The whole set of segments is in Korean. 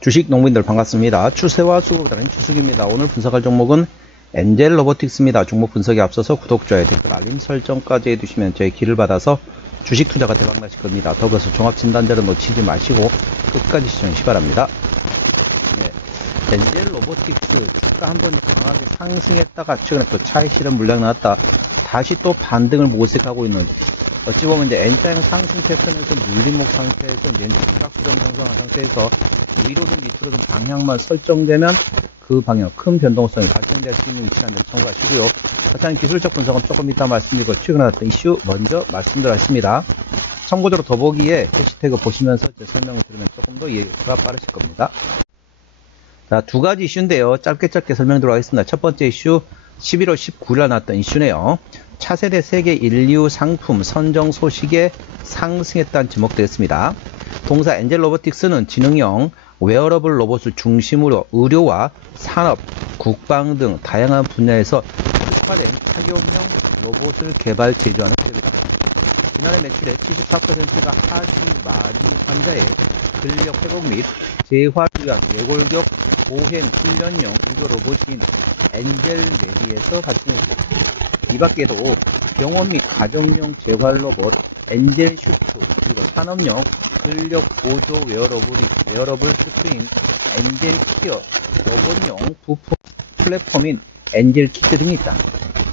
주식 농민들 반갑습니다. 추세와 수급을 다른 추석입니다. 오늘 분석할 종목은 엔젤 로보틱스입니다. 종목 분석에 앞서서 구독, 좋아요, 댓글, 알림 설정까지 해두시면 저의 길을 받아서 주식 투자가 대박나실 겁니다. 더불어서 종합진단자를 놓치지 마시고 끝까지 시청하시기 바랍니다. 엔젤 로보틱스 주가 한번 강하게 상승했다가 최근에 또 차익 실현 물량 나왔다. 다시 또 반등을 모색하고 있는, 어찌 보면 이제 N자형 상승 패턴에서 눌림목 상태에서 이제 삼각수렴 형성한 상태에서 위로든 밑으로든 방향만 설정되면 그 방향 큰 변동성이 발생될 수 있는 위치라는 점 참고하시고요. 자세한 기술적 분석은 조금 이따 말씀드리고 최근에 나왔던 이슈 먼저 말씀드리겠습니다. 참고적으로 더보기에 해시태그 보시면서 제 설명을 들으면 조금 더 이해가 빠르실 겁니다. 자, 두 가지 이슈인데요. 짧게 설명드리도록 하겠습니다. 첫 번째 이슈 11월 19일에 나왔던 이슈네요. 차세대 세계 인류 상품 선정 소식에 상승했다는 지목되었습니다. 동사 엔젤 로보틱스는 지능형 웨어러블 로봇을 중심으로 의료와 산업, 국방 등 다양한 분야에서 특화된 착용형 로봇을 개발 제조하는 기업이다. 지난해 매출의 74%가 하지마디 환자의 근력 회복 및 재활을 위한 외골격 보행 훈련용 의료 로봇인 엔젤 메디에서 발생했습니다. 이 밖에도 병원 및 가정용 재활 로봇 엔젤 슈트, 그리고 산업용 근력 보조 웨어러블 슈트인 엔젤 키어, 로봇용 부품 플랫폼인 엔젤 키트 등이 있다.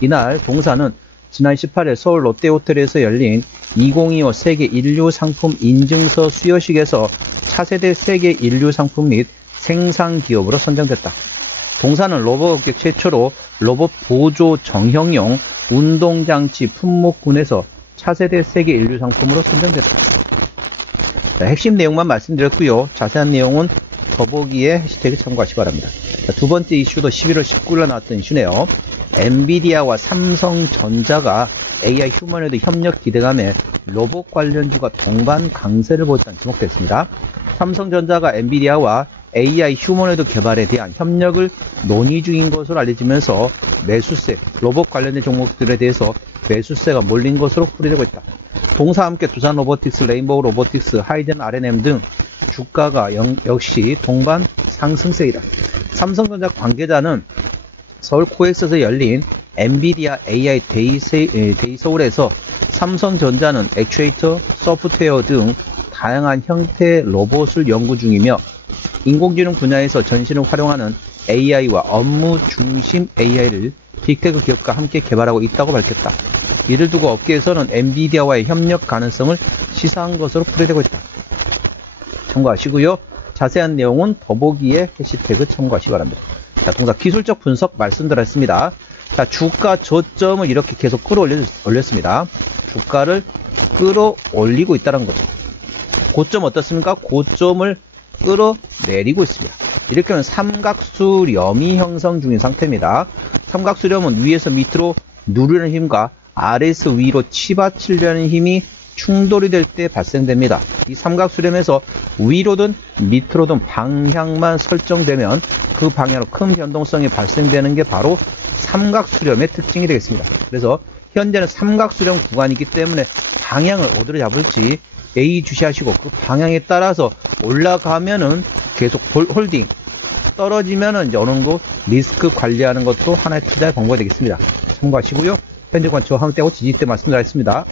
이날 동사는 지난 18일 서울 롯데호텔에서 열린 2025 세계 인류 상품 인증서 수여식에서 차세대 세계 인류 상품 및 생산 기업으로 선정됐다. 동사는 로봇업계 최초로 로봇 보조 정형용 운동장치 품목군에서 차세대 세계 인류 상품으로 선정됐다. 자, 핵심 내용만 말씀드렸고요. 자세한 내용은 더보기에 해시태그 참고하시기 바랍니다. 자, 두 번째 이슈도 11월 19일에 나왔던 이슈네요. 엔비디아와 삼성전자가 AI 휴머노이드 협력 기대감에 로봇 관련주가 동반 강세를 보였다는 지목됐습니다. 삼성전자가 엔비디아와 AI 휴머노이드 개발에 대한 협력을 논의 중인 것으로 알려지면서 매수세, 로봇 관련된 종목들에 대해서 매수세가 몰린 것으로 풀이되고 있다. 동사와 함께 두산 로보틱스, 레인보우 로보틱스, 하이든 R&M 등 주가가 역시 동반 상승세이다. 삼성전자 관계자는 서울 코엑스에서 열린 엔비디아 AI 데이서울에서 삼성전자는 액추에이터, 소프트웨어 등 다양한 형태의 로봇을 연구 중이며 인공지능 분야에서 전신을 활용하는 AI와 업무 중심 AI를 빅테크 기업과 함께 개발하고 있다고 밝혔다. 이를 두고 업계에서는 엔비디아와의 협력 가능성을 시사한 것으로 풀이되고 있다. 참고하시고요. 자세한 내용은 더보기에 해시태그 참고하시기 바랍니다. 자, 동사 기술적 분석 말씀드렸습니다. 자, 주가 저점을 이렇게 계속 끌어올렸습니다. 주가를 끌어올리고 있다는 거죠. 고점 어떻습니까? 고점을 끌어내리고 있습니다. 이렇게 하면 삼각수렴이 형성 중인 상태입니다. 삼각수렴은 위에서 밑으로 누르는 힘과 아래에서 위로 치받치려는 힘이 충돌이 될 때 발생됩니다. 이 삼각수렴에서 위로든 밑으로든 방향만 설정되면 그 방향으로 큰 변동성이 발생되는 게 바로 삼각수렴의 특징이 되겠습니다. 그래서 현재는 삼각수렴 구간이기 때문에 방향을 어디로 잡을지 예의주시하시고 그 방향에 따라서 올라가면은 계속 홀딩, 떨어지면은 이제 어느 정도 리스크 관리하는 것도 하나의 투자의 방법이 되겠습니다. 참고하시고요. 현재 관 저항대하고 지지대 말씀드렸습니다.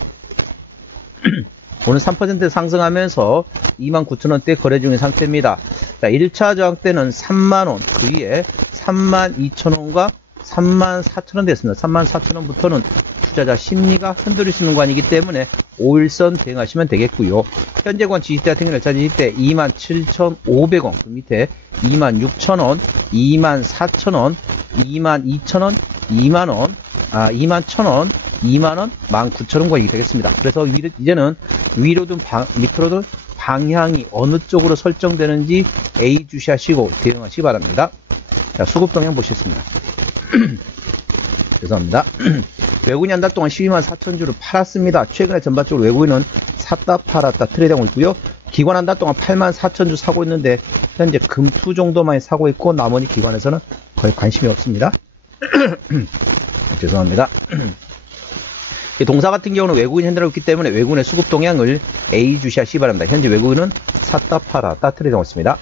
오늘 3% 상승하면서 29,000원대 거래 중인 상태입니다. 자, 1차 저항대는 3만원, 그 위에 32,000원과 34,000원 됐습니다. 34,000원부터는 투자자 심리가 흔들릴 수 있는 구간이기 때문에 5일선 대응하시면 되겠고요. 현재권 지지대 같은 경우는 1차 지지대 27,500원, 그 밑에 26,000원, 24,000원, 22,000원, 2만원, 21,000원, 2만원, 19,000원 구간이 되겠습니다. 그래서 이제는 위로든 밑으로든 방향이 어느 쪽으로 설정되는지 예의주시하시고 대응하시기 바랍니다. 자, 수급 동향 보시겠습니다. 죄송합니다. 외국인이 한 달 동안 124,000주를 팔았습니다. 최근에 전반적으로 외국인은 샀다 팔았다 트레이드하고 있고요. 기관 한 달 동안 84,000주 사고 있는데 현재 금투 정도만 사고 있고 나머지 기관에서는 거의 관심이 없습니다. 죄송합니다. 동사 같은 경우는 외국인 핸들하고 있기 때문에 외국인의 수급 동향을 예의주시하시기 바랍니다. 현재 외국인은 샀다 팔았다 트레이드하고 있습니다.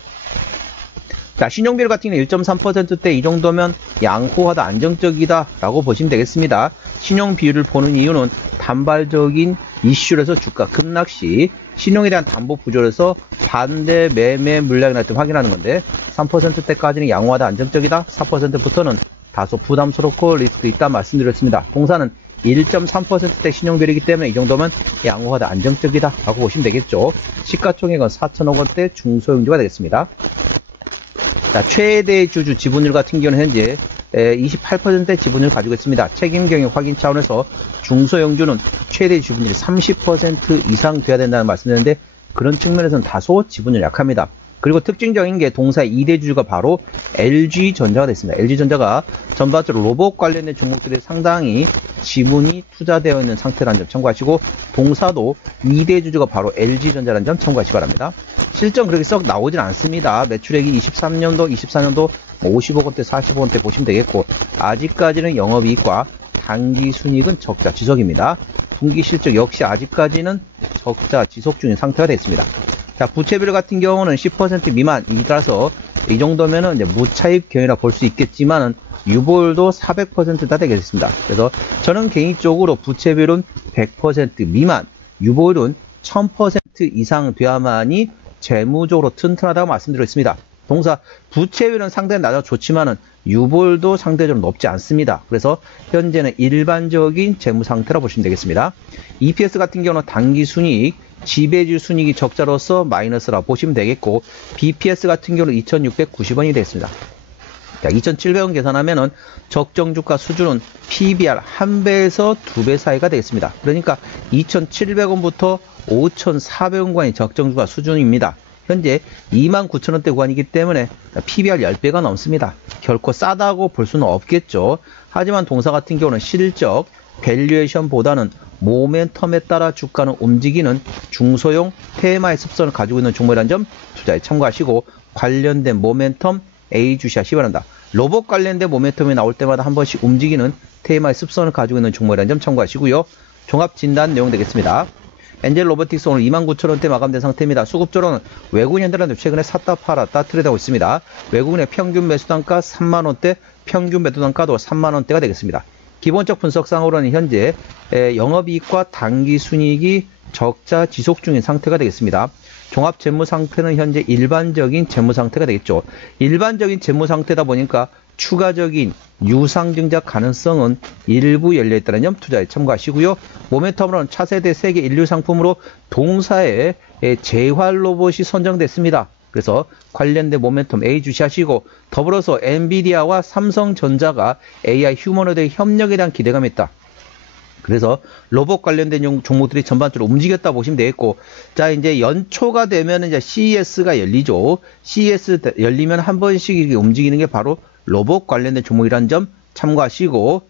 자, 신용비율 같은 경우는 1.3%대 이 정도면 양호하다, 안정적이다라고 보시면 되겠습니다. 신용비율을 보는 이유는 단발적인 이슈에서 주가 급락시, 신용에 대한 담보 부족에서 반대 매매 물량이 날 때 확인하는 건데 3%대까지는 양호하다, 안정적이다, 4%부터는 다소 부담스럽고 리스크 있다 말씀드렸습니다. 동사는 1.3%대 신용비율이기 때문에 이 정도면 양호하다, 안정적이다 라고 보시면 되겠죠. 시가총액은 4천억 원대 중소형주가 되겠습니다. 자, 최대 주주 지분율 같은 경우는 현재 28%의 지분율을 가지고 있습니다. 책임 경영 확인 차원에서 중소형주는 최대 지분율이 30% 이상 돼야 된다는 말씀드렸는데 그런 측면에서는 다소 지분율이 약합니다. 그리고 특징적인 게 동사의 2대 주주가 바로 LG전자가 됐습니다. LG전자가 전반적으로 로봇 관련된 종목들이 상당히 지분이 투자되어 있는 상태라는 점 참고하시고 동사도 2대 주주가 바로 LG전자라는 점 참고하시기 바랍니다. 실적 그렇게 썩 나오진 않습니다. 매출액이 23년도, 24년도 50억 원대, 40억 원대 보시면 되겠고 아직까지는 영업이익과 당기순이익은 적자 지속입니다. 분기 실적 역시 아직까지는 적자 지속 중인 상태가 됐습니다. 자, 부채비율 같은 경우는 10% 미만이라서 이 정도면은 이제 무차입 경이라 볼 수 있겠지만은 유보율도 400%다 되겠습니다. 그래서 저는 개인적으로 부채비율은 100% 미만, 유보율은 1000% 이상 돼야만이 재무적으로 튼튼하다고 말씀드렸습니다. 동사 부채비율은 상당히 낮아 좋지만은 유보율도 상대적으로 높지 않습니다. 그래서 현재는 일반적인 재무 상태라 보시면 되겠습니다. EPS 같은 경우는 당기순이익, 지배주 순이익이 적자로서 마이너스라 보시면 되겠고 BPS 같은 경우는 2690원이 됐습니다. 자, 2700원 계산하면은 적정주가 수준은 PBR 1배에서 2배 사이가 되겠습니다. 그러니까 2700원부터 5400원 구간이 적정주가 수준입니다. 현재 29,000원대 구간이기 때문에 PBR 10배가 넘습니다. 결코 싸다고 볼 수는 없겠죠. 하지만 동사 같은 경우는 실적, 밸류에이션보다는 모멘텀에 따라 주가는 움직이는 중소형 테마의 습성을 가지고 있는 종목이라는 점 투자에 참고하시고 관련된 모멘텀 A 주시하시기 바랍니다. 로봇 관련된 모멘텀이 나올 때마다 한 번씩 움직이는 테마의 습성을 가지고 있는 종목이라는 점 참고하시고요. 종합 진단 내용 되겠습니다. 엔젤 로보틱스 오늘 29,000원대 마감된 상태입니다. 수급적으로는 외국인 현대라는 최근에 샀다 팔았다 트레이드하고 있습니다. 외국인의 평균 매수단가 3만원대, 평균 매도단가도 3만원대가 되겠습니다. 기본적 분석상으로는 현재 영업이익과 당기순이익이 적자 지속 중인 상태가 되겠습니다. 종합 재무 상태는 현재 일반적인 재무 상태가 되겠죠. 일반적인 재무 상태다 보니까 추가적인 유상증자 가능성은 일부 열려있다는 점 투자에 참고하시고요. 모멘텀으로는 차세대 세계 인류 상품으로 동사의 재활 로봇이 선정됐습니다. 그래서 관련된 모멘텀 A 주시하시고 더불어서 엔비디아와 삼성전자가 AI 휴머노드의 협력에 대한 기대감이 있다. 그래서 로봇 관련된 종목들이 전반적으로 움직였다 보시면 되겠고, 자, 이제 연초가 되면 이제 CES가 열리죠. CES 열리면 한 번씩 이렇게 움직이는 게 바로 로봇 관련된 종목이라는 점 참고하시고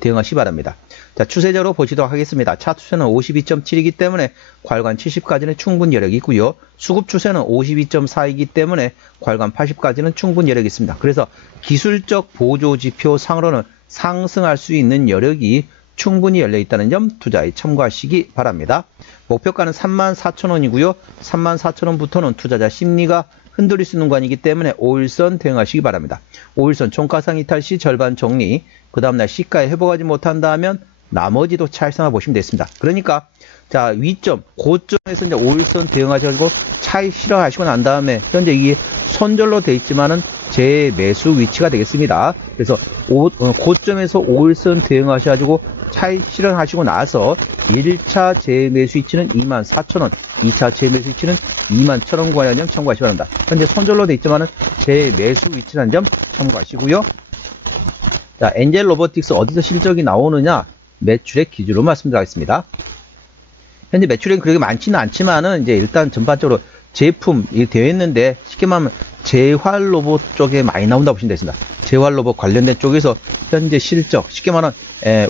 대응하시기 바랍니다. 자, 추세적으로 보시도록 하겠습니다. 차트 추세는 52.7이기 때문에 괄관 70까지는 충분 여력이 있고요. 수급 추세는 52.4이기 때문에 괄관 80까지는 충분 여력이 있습니다. 그래서 기술적 보조 지표 상으로는 상승할 수 있는 여력이 충분히 열려 있다는 점 투자에 참고하시기 바랍니다. 목표가는 34,000원이고요. 34,000원부터는 투자자 심리가 흔들릴 수 있는 구간이기 때문에 5일선 대응하시기 바랍니다. 5일선 종가상 이탈 시 절반 정리, 그 다음날 시가에 회복하지 못한다면 나머지도 차익상을 보시면 되겠습니다. 그러니까 자, 위점, 고점에서 이제 5일선 대응하시고 차익 실현하시고 난 다음에 현재 이게 손절로 되어 있지만은 재매수 위치가 되겠습니다. 그래서 고점에서 5일선 대응하셔가지고 차익 실현하시고 나서 1차 재매수 위치는 24,000원, 2차 재매수 위치는 21,000원 구간이라는 점 참고하시기 바랍니다. 현재 손절로 되어 있지만은 재매수 위치라는 점 참고하시고요. 자, 엔젤 로보틱스 어디서 실적이 나오느냐? 매출액 기준으로 말씀드리겠습니다. 현재 매출액이 그렇게 많지는 않지만은 이제 일단 전반적으로 제품이 되어 있는데 쉽게 말하면 재활 로봇 쪽에 많이 나온다고 보시면 되겠습니다. 재활 로봇 관련된 쪽에서 현재 실적, 쉽게 말하면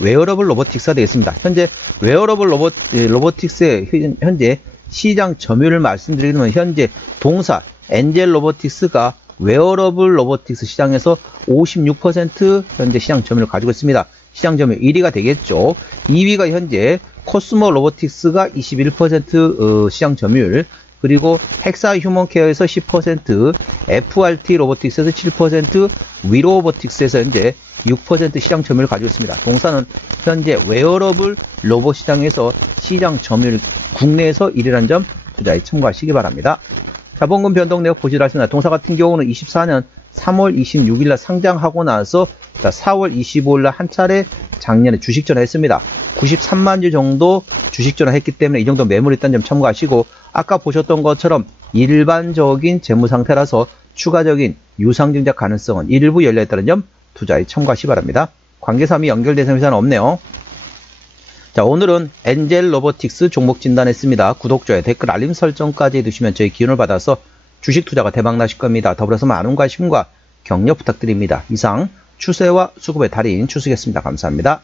웨어러블 로보틱스가 되겠습니다. 현재 웨어러블 로보틱스의 현재 시장 점유율을 말씀드리면 현재 동사 엔젤 로보틱스가 웨어러블 로보틱스 시장에서 56% 현재 시장 점유율을 가지고 있습니다. 시장 점유율 1위가 되겠죠. 2위가 현재 코스모 로보틱스가 21% 시장 점유율, 그리고 헥사 휴먼케어에서 10%, FRT 로보틱스에서 7%, 위로보틱스에서 현재 6% 시장 점유율을 가지고 있습니다. 동사는 현재 웨어러블 로봇 시장에서 시장 점유율 국내에서 1위라는 점 투자에 참고하시기 바랍니다. 자본금 변동 내역 보시도록 하겠습니다. 동사 같은 경우는 24년 3월 26일날 상장하고 나서 4월 25일날 한 차례 작년에 주식 전환했습니다. 93만 주 정도 주식 전환했기 때문에 이 정도 매물이 있다는 점 참고하시고, 아까 보셨던 것처럼 일반적인 재무 상태라서 추가적인 유상증자 가능성은 일부 열려있다는 점 투자에 참고하시기 바랍니다. 관계사항이 연결된 회사는 없네요. 자, 오늘은 엔젤 로보틱스 종목 진단했습니다. 구독, 좋아요, 댓글, 알림 설정까지 해두시면 저희 기운을 받아서 주식 투자가 대박 나실 겁니다. 더불어서 많은 관심과 격려 부탁드립니다. 이상 추세와 수급의 달인 추수겠습니다. 감사합니다.